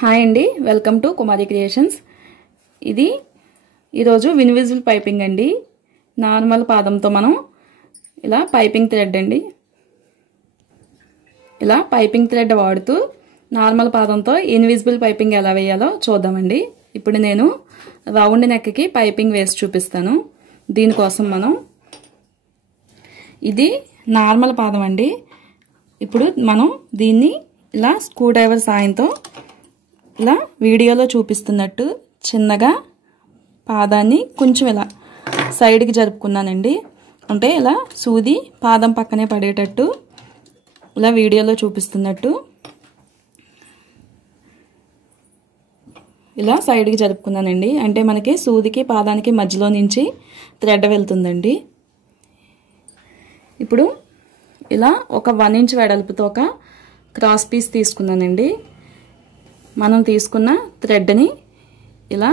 Hi అండి, welcome to Kumari creations. ఇది ఈరోజు ఇన్విజిబుల్ పైపింగ్ అండి. నార్మల్ పాదంతో మనం ఇలా పైపింగ్ థ్రెడ్ అండి, ఇలా పైపింగ్ థ్రెడ్ వాడుతూ నార్మల్ పాదంతో ఇన్విజిబుల్ పైపింగ్ ఎలా వేయాలో చూద్దామండి. ఇప్పుడు నేను రౌండ్ నెక్కి పైపింగ్ వేసి చూపిస్తాను. దీనికోసం మనం ఇది నార్మల్ పాదం అండి. ఇప్పుడు మనం దీన్ని ఇలా స్క్రూ డ్రైవర్ సాయంతో ఇలా వీడియోలో చూపిస్తున్నట్టు చిన్నగా పాదాన్ని కొంచెం ఇలా సైడ్కి జరుపుకున్నానండి. అంటే ఇలా సూది పాదం పక్కనే పడేటట్టు ఇలా వీడియోలో చూపిస్తున్నట్టు ఇలా సైడ్కి జరుపుకున్నానండి. అంటే మనకి సూదికి పాదానికి మధ్యలో నుంచి థ్రెడ్ వెళ్తుందండి. ఇప్పుడు ఇలా ఒక 1 ఇంచ్ వెడల్పుతో ఒక క్రాస్ పీస్ తీసుకున్నానండి. మనం తీసుకున్న థ్రెడ్ని ఇలా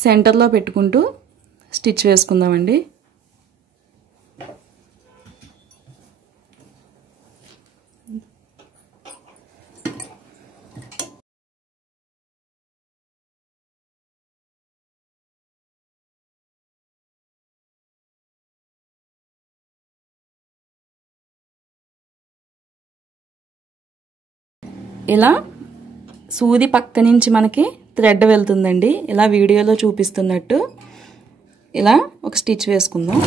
సెంటర్లో పెట్టుకుంటూ స్టిచ్ వేసుకుందామండి. ఇలా సూది పక్క నుంచి మనకి థ్రెడ్ వెళ్తుందండి. ఇలా వీడియోలో చూపిస్తున్నట్టు ఇలా ఒక స్టిచ్ వేసుకుందాం.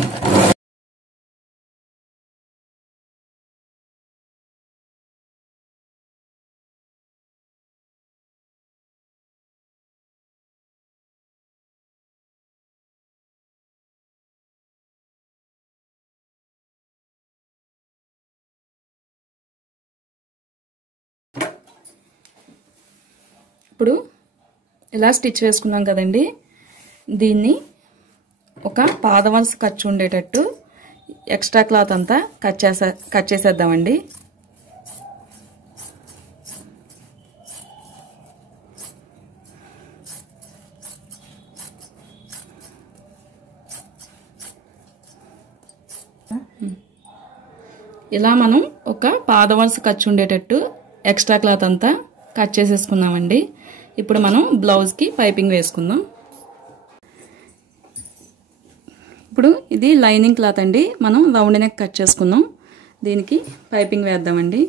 ఇప్పుడు ఇలా స్టిచ్ వేసుకున్నాం కదండి. దీన్ని ఒక పాదవలస ఖర్చు ఉండేటట్టు ఎక్స్ట్రా క్లాత్ అంతా కట్ చేసేద్దామండి. ఇలా మనం ఒక పాదవలస ఖర్చు ఉండేటట్టు ఎక్స్ట్రా క్లాత్ అంతా కట్ చేసేసుకున్నామండి. ఇప్పుడు మనం బ్లౌజ్కి పైపింగ్ వేసుకుందాం. ఇప్పుడు ఇది లైనింగ్ క్లాత్ అండి. మనం రౌండ్ నెక్ కట్ చేసుకుందాం. దీనికి పైపింగ్ వేద్దామండి.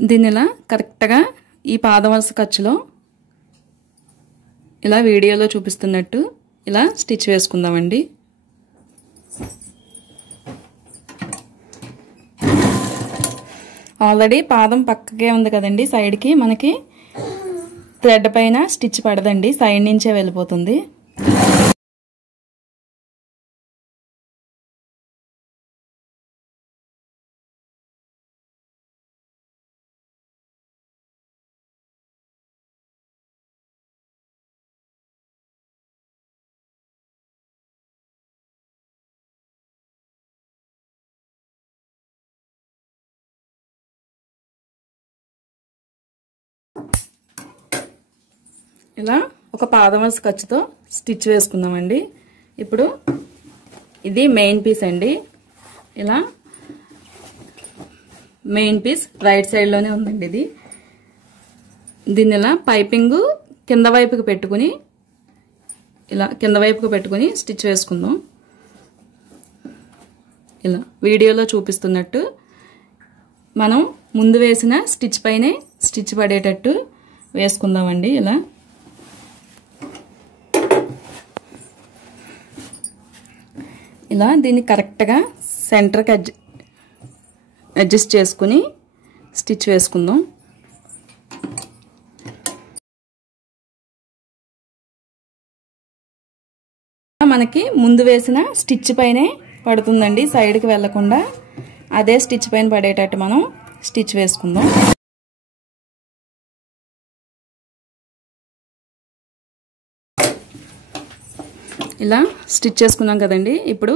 దీన్ని ఇలా కరెక్ట్గా ఈ పాదవలస ఖర్చులో ఇలా వీడియోలో చూపిస్తున్నట్టు ఇలా స్టిచ్ వేసుకుందామండి. ఆల్రెడీ పాదం పక్కకే ఉంది కదండి, సైడ్కి మనకి థ్రెడ్ పైన స్టిచ్ పడదండి, సైడ్ నుంచే వెళ్ళిపోతుంది. ఇలా ఒక పాదవలస ఖర్చుతో స్టిచ్ వేసుకుందామండి. ఇప్పుడు ఇది మెయిన్ పీస్ అండి. ఇలా మెయిన్ పీస్ రైట్ సైడ్లోనే ఉందండి. ఇది దీన్ని ఇలా పైపింగ్ కింద వైపుకి పెట్టుకుని ఇలా కింద వైపుకి పెట్టుకుని స్టిచ్ వేసుకుందాం. ఇలా వీడియోలో చూపిస్తున్నట్టు మనం ముందు వేసిన స్టిచ్ పైనే స్టిచ్ పడేటట్టు వేసుకుందామండి. ఇలా దీన్ని కరెక్ట్గా సెంటర్కి అడ్జస్ట్ చేసుకుని స్టిచ్ వేసుకుందాం. మనకి ముందు వేసిన స్టిచ్ పైనే పడుతుందండి, సైడ్కి వెళ్లకుండా అదే స్టిచ్ పైన పడేటట్టు మనం స్టిచ్ వేసుకుందాం. ఇలా స్టిచ్ చేసుకున్నాం కదండి. ఇప్పుడు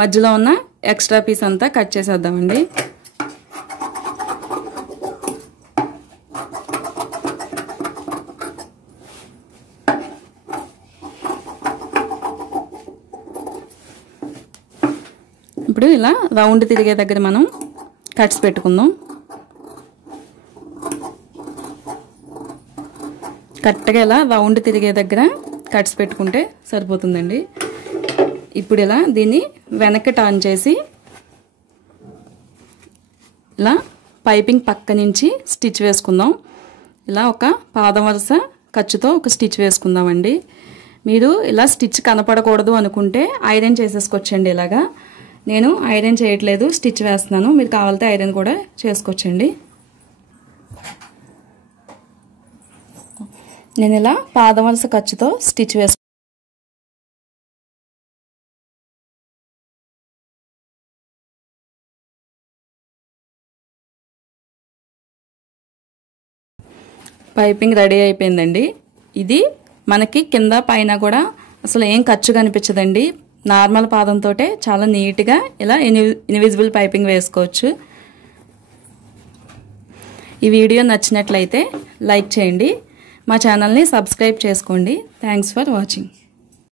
మధ్యలో ఉన్న ఎక్స్ట్రా పీస్ అంతా కట్ చేసేద్దామండి. ఇప్పుడు ఇలా రౌండ్ తిరిగే దగ్గర మనం కట్స్ పెట్టుకుందాం. కరెక్ట్గా ఇలా రౌండ్ తిరిగే దగ్గర కట్స్ పెట్టుకుంటే సరిపోతుందండి. ఇప్పుడు ఇలా దీన్ని వెనక్కి టర్న్ చేసి ఇలా పైపింగ్ పక్క నుంచి స్టిచ్ వేసుకుందాం. ఇలా ఒక పాదం వరుస ఖర్చుతో ఒక స్టిచ్ వేసుకుందామండి. మీరు ఇలా స్టిచ్ కనపడకూడదు అనుకుంటే ఐరన్ చేసేసుకోవచ్చండి. ఇలాగా నేను ఐరన్ చేయట్లేదు, స్టిచ్ వేస్తున్నాను. మీరు కావాలంటే ఐరన్ కూడా చేసుకోవచ్చండి. నేను ఇలా పాదం వరుస ఖర్చుతో స్టిచ్ వేసుకుంటాను. పైపింగ్ రెడీ అయిపోయిందండి. ఇది మనకి కింద పైన కూడా అసలు ఏం ఖర్చు కనిపించదండి. నార్మల్ పాదంతో చాలా నీట్గా ఇలా ఇన్విజిబుల్ పైపింగ్ వేసుకోవచ్చు. ఈ వీడియో నచ్చినట్లయితే లైక్ చేయండి, మా ఛానల్ని సబ్స్క్రైబ్ చేసుకోండి. Thanks for watching.